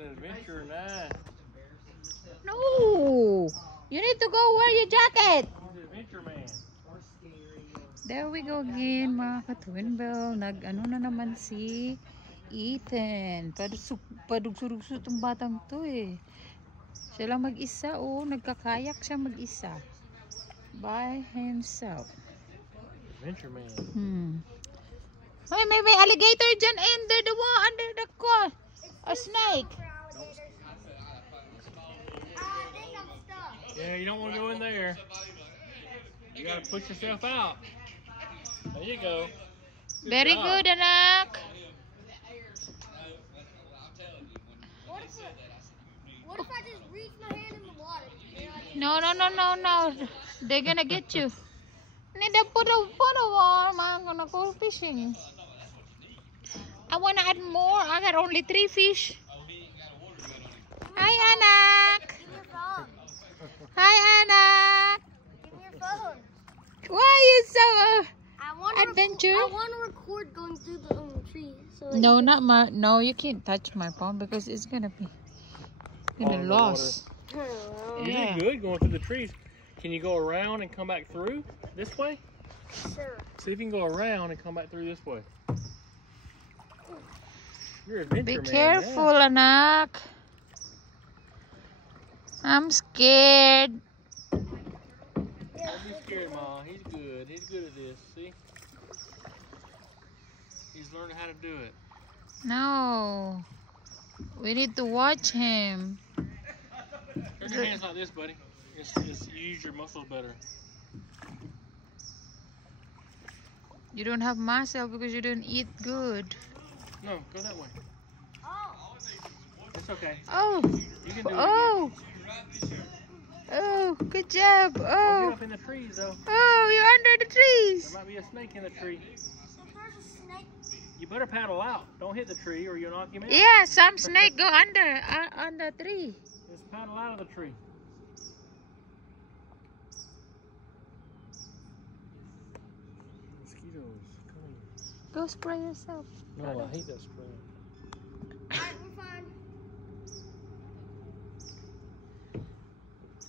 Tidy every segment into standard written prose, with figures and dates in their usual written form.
an adventure night. No! You need to go wear your jacket! He's an adventure man. There we go again, mga ka-twinbell. Nag-ano na naman si Ethan. Padugso-dugso itong batang to eh. Siya lang mag-isa, oh. Nagkakayak siya mag-isa. By himself. Adventure man. Hey, may alligator dyan under the car. A snake. Yeah, you don't want to go in there. You gotta push yourself out. There you go. Very good, anak. What if I just reach my hand in the water? No. They're gonna get you. Need to put a warm. I'm gonna go fishing. I wanna add more. I got only 3 fish. Hi, anak. Give me your phone. Hi, anak. Give me your phone. Why are you so adventure? I want to record going through the trees. So No, not my. No, you can't touch my phone because it's gonna be lost. You Yeah. did good going through the trees. Can you go around and come back through this way? Sure. See if you can go around and come back through this way. You're an adventure Be man. careful, anak. I'm scared. Don't be scared, Ma. He's good. He's good at this. See? He's learning how to do it. No. We need to watch him. Turn your hands like this, buddy. Just use your muscles better. You don't have muscle because you don't eat good. No, go that way. It's okay. Oh. You can do it. Oh. Oh, good job. Don't Oh. get up in the trees, though. Oh, you're under the There trees. might be a snake in the tree. So if there's a snake. You better paddle out. Don't hit the tree or you'll knock him out. Yeah, some snake go on the tree. Just paddle out of the tree. Mosquitoes. Come Go spray yourself. on. No, I hate that spray. Alright, we're fine.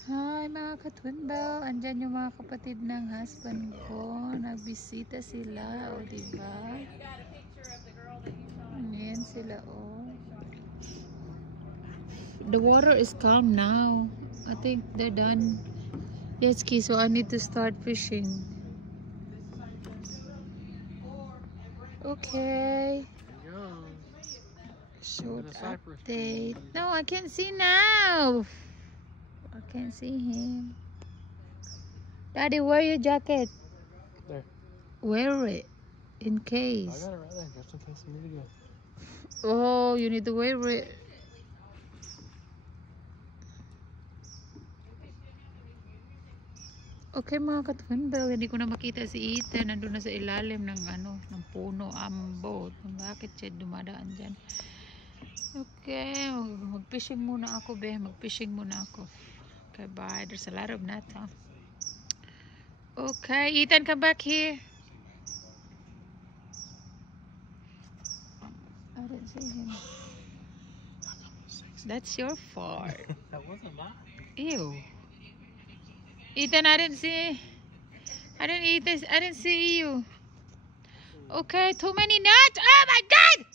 Hi mga ka-twinbell. Andyan yung mga kapatid ng husband ko. Nagbisita sila. O, diba? Ayan sila, oh. The water is calm now. I think they're done. Yes, Ki, so I need to start fishing. Okay. There you go. Short The cypress update. No, I can't see now. I can't see him. Daddy, wear your jacket. There. Wear it in I case. got it right there, just in case you need to go. Oh, you need to wear it. Okay mga ka-twinbell, hindi ko na makita si Ethan. Nandun na sa ilalim ng ng puno, boat. Bakit siya dumadaan dyan? Okay, mag-fishing muna ako, be. Mag-fishing muna ako. Okay, bye. There's a lot of nuts, huh? Okay, Ethan, come back here. I didn't see him. That's your fault. That wasn't mine. Ew. Ethan, I didn't see you. Okay, too many nuts. Oh my God!